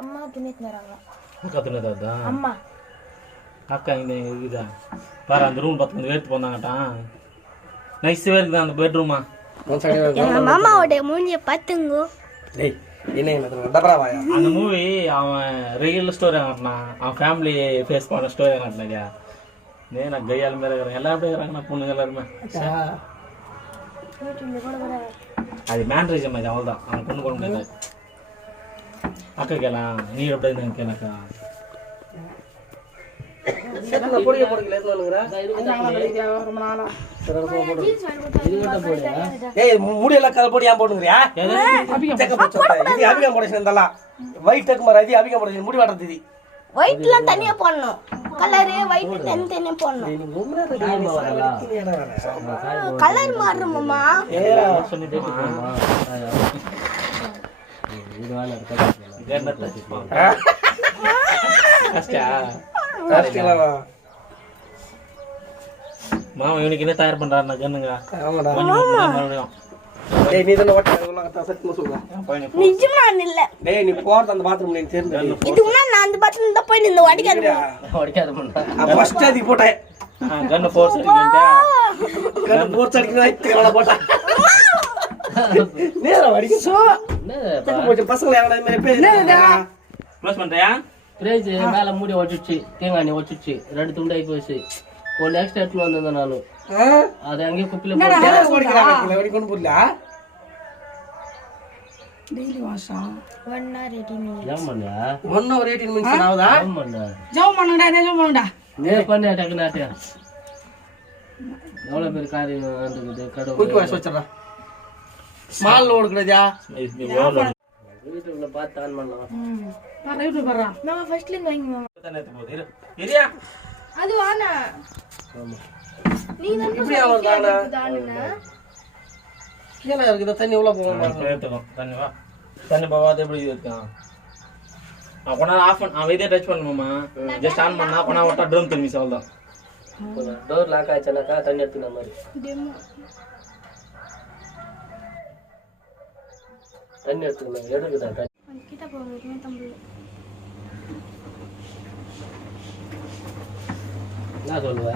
அம்மா துணிட்டு வராங்க. அக்கா துணிதா அம்மா அக்கா இங்கே இருக்குதா பாரு அந்த ரூம் பார்த்து வந்து எடுத்து போனாங்கட்டான் நைஸாக இருக்குது அந்த பெட்ரூமா. எங்க மாமாவோட மூஞ்சியை பார்த்துங்க. அந்த மூவி அவன் ரியல் ஸ்டோரி காட்டினான், அவன் ஃபேமிலி ஃபேஸ் பண்ண ஸ்டோரி காட்டினா. நான் கையால் மேலே இருக்கிறேன் எல்லாரும் எப்படி இருக்கிறாங்கண்ணா பொண்ணுங்க எல்லாருமே. அது மேண்ட்ரேஜம் அது அவள் தான் அவன் பொண்ணு கொண்டு முடியாது. அக்கா கேலாம் நீ எப்படி இருந்தாங்க கேளாக்கா முடியெல்லாம் கதை போட்டு ஏன் போட்டுங்கிறியா? அபிகம் போட இருந்தாலும் ஒயிட் டக்கு அபிகம் போட முடி வாடுறது ஒயிட்லாம் தனியா போடணும், கலரு ஒயிட் தனியா போடணும். கலர் மாறுமாமா மாமா இவனுக்கு என்ன தயார் பண்றாருன்னா கண்ணுங்க மறுபடியும் நிஜமா இல்ல. டேய் நீ போறது அந்த பாத்ரூம்ல நீ தெரிஞ்சு இதுக்கு முன்னாடி நான் அந்த பாத்ரூம்ல தான் போய் நின்னு வடிக்காத ஃபர்ஸ்ட் அது போட்டேன் கண்ணு ஃபோர்ஸ் அடிக்கிட்டா கண்ணு போர்ஸ் அடிக்கணும் தேவல போட்டா நேரா வடிக்க சோ என்ன பசங்க யாரடா இந்த மாதிரி பேசுறா க்ளோஸ் பண்றியா? ஃப்ரிட்ஜ் மேல மூடி ஒட்டிச்சு, தேங்காய் எண்ணெய் ஒட்டிச்சு, ரெண்டு துண்டாயி போச்சு. ஒரு எக்ஸ்ட்ரா எடுத்துட்டு வந்தேன் நானு. அது அங்கேயே குப்பில போட்டு வடிக்கணும் புரியல. டெய்லி வாஷா 1 hour 18 minutes. ஜம் பண்ணா 1 hour 18 minutes ஆகுதா? ஜம் பண்ணா ஜம் பண்ணுடா ஜம் பண்ணுடா நே பண்ணே டக்குனாட்டியா. எவ்வளவு பேர் காரியம் நடக்குது கடவுள். குயிக் வாஷ் வச்சறா. ஸ்மால் லோட் கிடையா? வீட்டுக்குள்ள பார்த்து ஆன் பண்ணலாம். நான் யூடியூப் பண்றேன். நான் ஃபர்ஸ்ட்ல இருந்து வாங்கி மாமா. தண்ணி போகுது இரியா அது வானா. ஆமா. நீ தான் இப்படி அவர்தானா? தானனா. கீழ இருக்குது தண்ணி உள்ள போகும். எடுத்துக்கோ தண்ணி வா தண்ணி பாவாது எப்படி இருக்கான். நான் கொண்டா ஆஃப் பண்ண அவன் இதே டச் பண்ணுமாமா ஜஸ்ட் ஆன் பண்ணா கொண்டா விட்டா ட்ரம் தண்ணி சால்தான். டோர் லாக் ஆயிடுச்சுனாக்கா தண்ணி எடுத்துன மாதிரி. தண்ணி எடுத்துக்கணும் எடுக்குதா தண்ணி கிட்ட போறேன் தம்பி. என்ன சொல்லுவ?